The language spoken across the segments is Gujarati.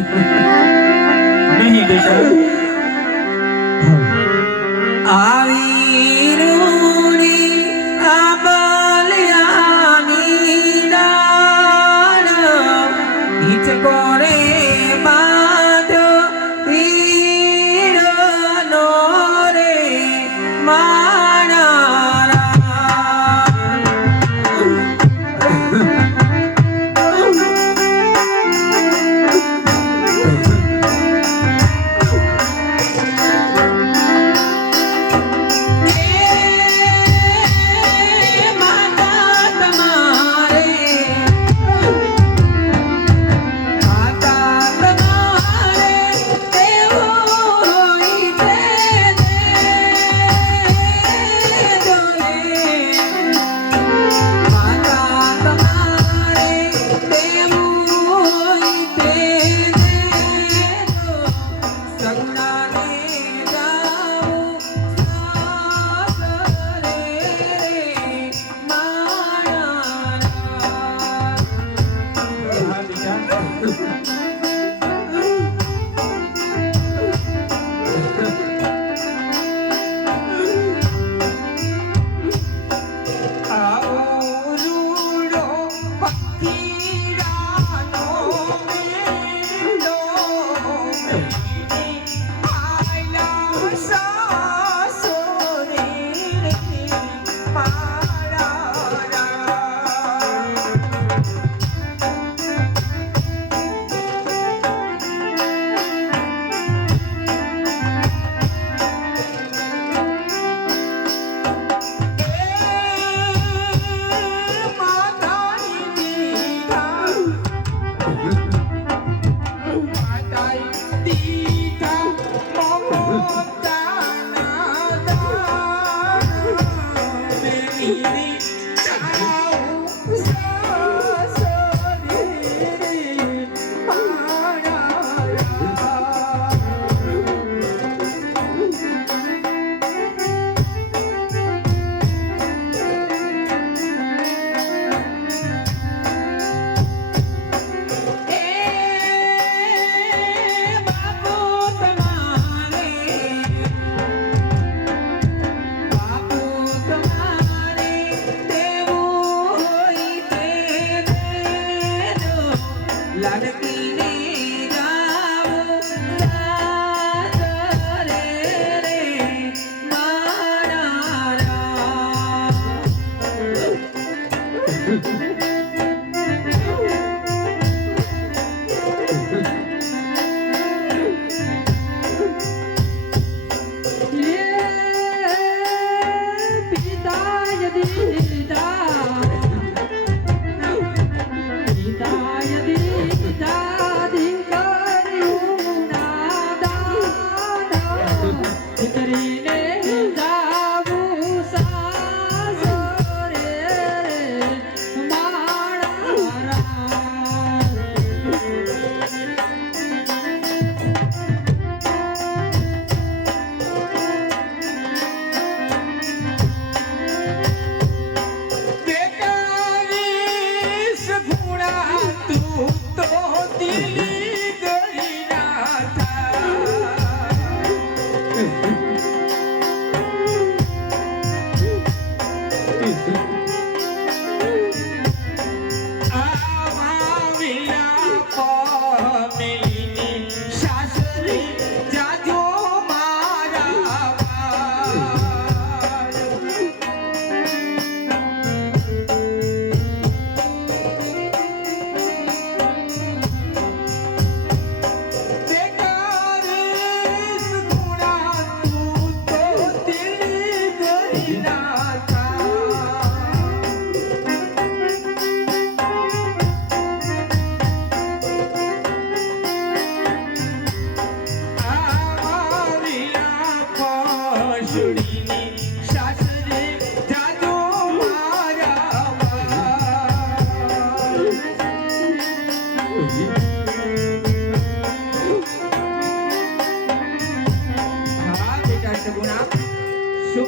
नहीं बेटा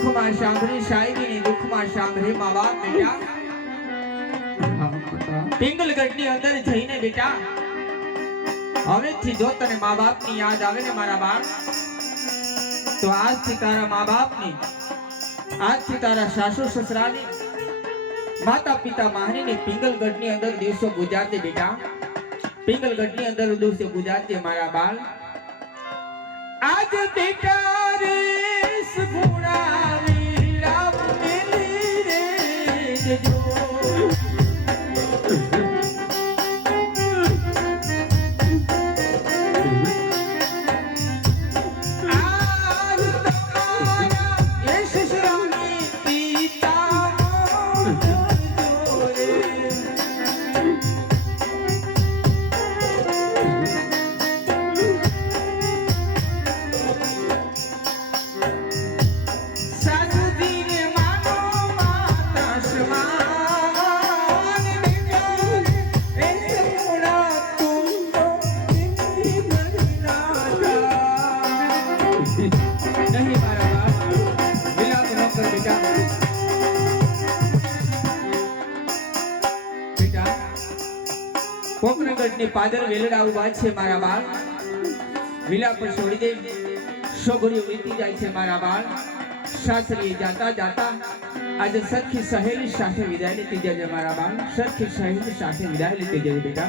સુખમાં સાંભળી શાયરીની દુઃખમાં સાંભળી મા બાપ બેટા પિંગલગઢની અંદર જઈને બેટા હવેથી જો તને મા બાપની યાદ આવે ને મારા બાપ, તો આજથી તારા મા બાપની, આજથી તારા સાસુ સસરાની, માતા પિતા માહરીને પિંગલગઢની અંદર દિવસો ગુજારજે બેટા, પિંગલગઢની અંદર દિવસો ગુજારજે મારા બાળ. આજ બેટા રે સુગુણાવી લાવ મેલી રે જો પોકરણગઢની પાદર વેલડા ઉભા છે મારા બાળ. વિલા પર છોડી દે, છોકરીઓ વીતી જાય છે મારા બાળ. સાસરીએ જાતા જાતા આજે સરખી સહેલી સાથે વિદાય લેતી જજે મારા બાળ, સરખી સહેલી સાથે વિદાય લેતી જજે બેટા.